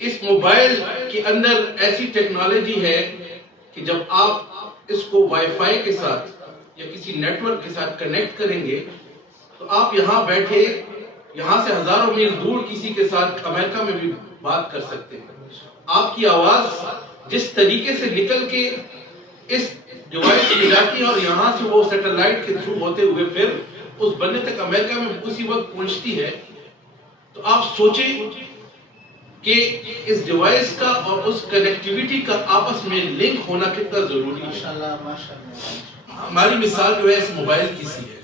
اس mobile کے اندر ایسی technology ہے کہ جب آپ اس کو وائی فائی کے ساتھ یا کسی نیٹ ورک کے ساتھ کنیکٹ کریں گے تو آپ یہاں بیٹھے یہاں سے ہزاروں میل دور کسی کے ساتھ امریکہ میں بھی بات کر سکتے ہیں. آپ کی آواز جس طریقے سے نکل کے اس ڈیوائس میں جاتی ہے اور یہاں سے وہ سیٹلائٹ کے تھرو ہوتے ہوئے پھر اس بندے تک امریکہ میں اسی وقت پہنچتی ہے. تو آپ سوچیں کہ اس ڈیوائس کا اور اس کنیکٹیویٹی کا آپس میں لنک ہونا کتنا ضروری ہے. ہماری مثال جو ہے اس موبائل کی سی ہے،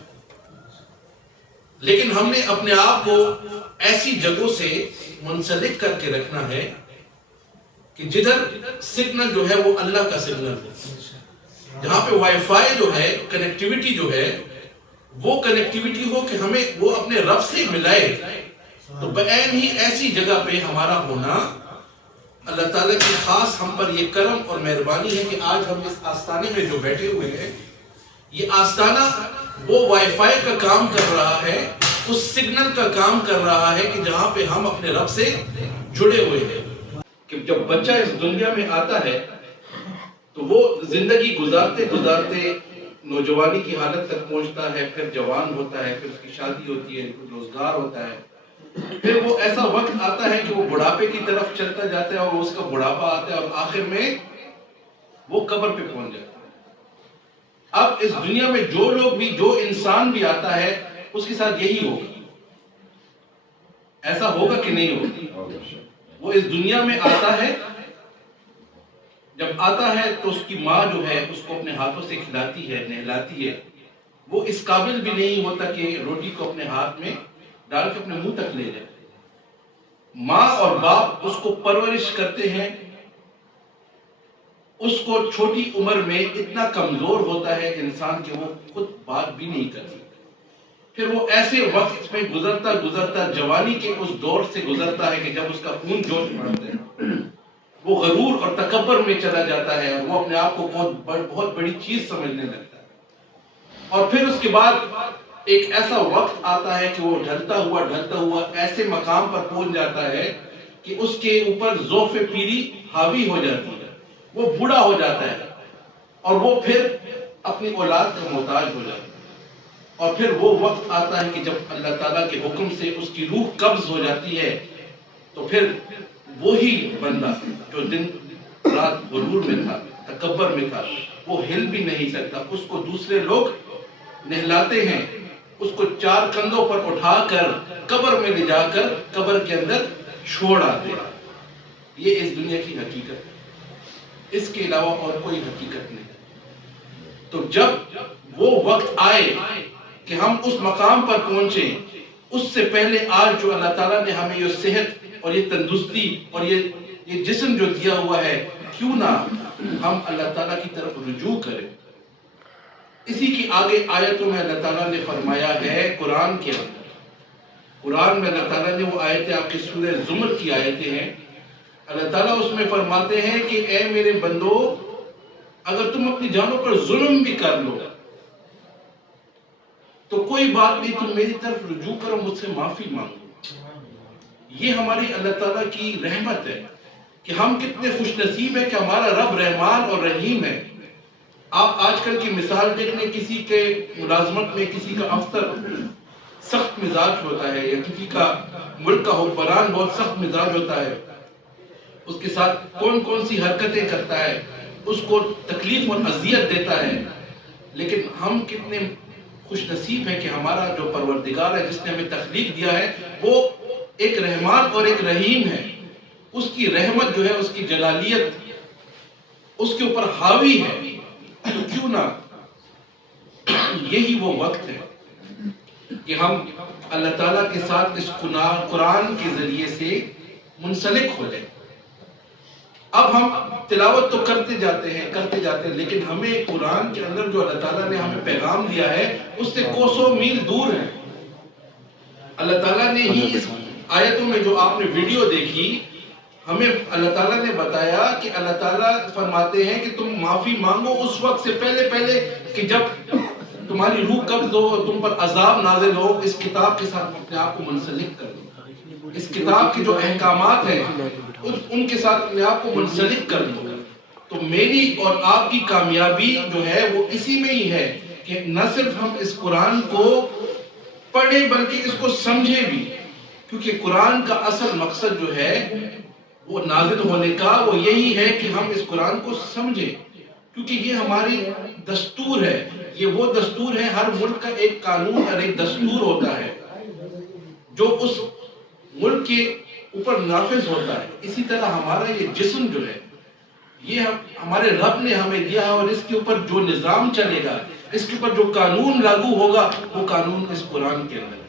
لیکن ہم نے اپنے آپ کو ایسی جگہوں سے منسلک کر کے رکھنا ہے کہ جدھر سگنل جو ہے وہ اللہ کا سگنل ہے، جہاں پہ وائی فائی جو ہے کنیکٹیویٹی جو ہے وہ کنیکٹیویٹی ہو کہ ہمیں وہ اپنے رب سے ملائے. تو بعین ہی ایسی جگہ پہ ہمارا ہونا اللہ تعالیٰ کی خاص ہم پر یہ کرم اور مہربانی ہے کہ آج ہم اس آستانے میں جو بیٹھے ہوئے ہیں، یہ آستانہ وہ وائی فائی کا کام کر رہا ہے، اس سگنل کا کام کر رہا ہے کہ جہاں پہ ہم اپنے رب سے جڑے ہوئے ہیں. کہ جب بچہ اس دنیا میں آتا ہے تو وہ زندگی گزارتے گزارتے نوجوانی کی حالت تک پہنچتا ہے، پھر جوان ہوتا ہے، پھر اس کی شادی ہوتی ہے، پھر روزگار ہوتا ہے، پھر وہ ایسا وقت آتا ہے کہ وہ بڑھاپے کی طرف چلتا جاتا ہے اور اس کا بڑھاپا آتا ہے اور آخر میں وہ قبر پہ پہنچ جاتا ہے. اب اس دنیا میں جو لوگ بھی، جو انسان بھی آتا ہے اس کے ساتھ یہی ہوگا. ایسا ہوگا کہ نہیں ہوگا؟ وہ اس دنیا میں آتا ہے، جب آتا ہے تو اس کی ماں جو ہے اس کو اپنے ہاتھوں سے کھلاتی ہے، نہلاتی ہے. وہ اس قابل بھی نہیں ہوتا کہ روٹی کو اپنے ہاتھ میں ڈال کے اپنے منہ تک لے جائے. ماں اور باپ اس کو پرورش کرتے ہیں، اس کو چھوٹی عمر میں اتنا کمزور ہوتا ہے انسان کہ وہ خود بات بھی نہیں کرتی. پھر وہ ایسے وقت میں گزرتا گزرتا جوانی کے اس دور سے گزرتا ہے کہ جب اس کا خون جوش بڑھتا ہے، وہ غرور اور تکبر میں چلا جاتا ہے اور وہ اپنے آپ کو بہت بڑی چیز سمجھنے لگتا ہے. اور پھر اس کے بعد ایک ایسا وقت آتا ہے کہ وہ ڈھلتا ہوا ایسے مقام پر پہنچ جاتا ہے کہ اس کے اوپر ذوف پیری حاوی ہو جاتی ہے، وہ بوڑھا ہو جاتا ہے اور وہ پھر اپنی اولاد کا محتاج ہو جاتا ہے. اور پھر وہ وقت آتا ہے کہ جب اللہ تعالیٰ کے حکم سے اس کی روح قبض ہو جاتی ہے تو پھر وہی بندہ جو دن رات غرور میں تھا، تکبر میں تھا، وہ ہل بھی نہیں سکتا. اس کو دوسرے لوگ نہلاتے ہیں، اس کو 4 کندھوں پر اٹھا کر قبر میں لے جا کر قبر کے اندر چھوڑ آتے ہیں. یہ اس دنیا کی حقیقت ہے، اس کے علاوہ اور کوئی حقیقت نہیں. تو جب وہ وقت آئے کہ ہم اس مقام پر پہنچیں، اس سے پہلے آج جو اللہ تعالیٰ نے ہمیں یہ صحت اور یہ تندرستی اور یہ جسم جو دیا ہوا ہے، کیوں نہ ہم اللہ تعالیٰ کی طرف رجوع کریں. اسی کی آگے آیتوں میں اللہ تعالیٰ نے فرمایا ہے قرآن کے اندر، قرآن میں اللہ تعالیٰ نے وہ آیتیں، آپ کی سورہ زمر کی آیتیں ہیں، اللہ تعالیٰ اس میں فرماتے ہیں کہ اے میرے بندو، اگر تم اپنی جانوں پر ظلم بھی کر لو تو کوئی بات نہیں، تم میری طرف رجوع کرو، مجھ سے معافی مانگو. یہ ہماری اللہ تعالیٰ کی رحمت ہے کہ ہم کتنے خوش نصیب ہیں کہ ہمارا رب رحمان اور رحیم ہے. آپ آج کل کی مثال دیکھ لیں، کسی کے ملازمت میں کسی کا افسر سخت مزاج ہوتا ہے یا کسی کا ملک کا حکمران بہت سخت مزاج ہوتا ہے، اس کے ساتھ کون کون سی حرکتیں کرتا ہے، اس کو تکلیف اور اذیت دیتا ہے. لیکن ہم کتنے خوش نصیب ہیں کہ ہمارا جو پروردگار ہے، جس نے ہمیں تخلیق دیا ہے، وہ ایک رحمان اور ایک رحیم ہے. اس کی رحمت جو ہے، اس کی جلالیت اس کے اوپر حاوی ہے. تو کیوں نہ یہی وہ وقت ہے کہ ہم اللہ تعالیٰ کے ساتھ اس قرآن کے ذریعے سے منسلک ہو جائیں. اب ہم تلاوت تو کرتے جاتے ہیں، لیکن ہمیں قرآن کے اندر جو اللہ تعالیٰ نے ہمیں پیغام دیا ہے اس سے کوسوں میل دور ہے. اللہ تعالیٰ نے ہی اس آیتوں میں جو آپ نے ویڈیو دیکھی، ہمیں اللہ تعالیٰ نے بتایا کہ اللہ تعالیٰ فرماتے ہیں کہ تم معافی مانگو اس وقت سے پہلے کہ جب تمہاری روح قبض ہو، تم پر عذاب نازل ہو، اس کتاب کے ساتھ اپنے آپ کو منسلک کر دو. اس کتاب کے جو احکامات ہیں ان کے ساتھ اپنے آپ کو منسلک کر دوں. تو میری اور آپ کی کامیابی جو ہے وہ اسی میں ہی ہے کہ نہ صرف ہم اس قرآن کو پڑھیں بلکہ اس کو سمجھیں بھی، کیونکہ قرآن کا اصل مقصد جو ہے وہ نازل ہونے کا وہ یہی ہے کہ ہم اس قرآن کو سمجھیں، کیونکہ یہ ہماری دستور ہے. یہ وہ دستور ہے، ہر ملک کا ایک قانون اور ایک دستور ہوتا ہے جو اس ملک کے اوپر نافذ ہوتا ہے. اسی طرح ہمارا یہ جسم جو ہے یہ ہمارے رب نے ہمیں دیا ہے، اور اس کے اوپر جو نظام چلے گا، اس کے اوپر جو قانون لاگو ہوگا وہ قانون اس قرآن کے اندر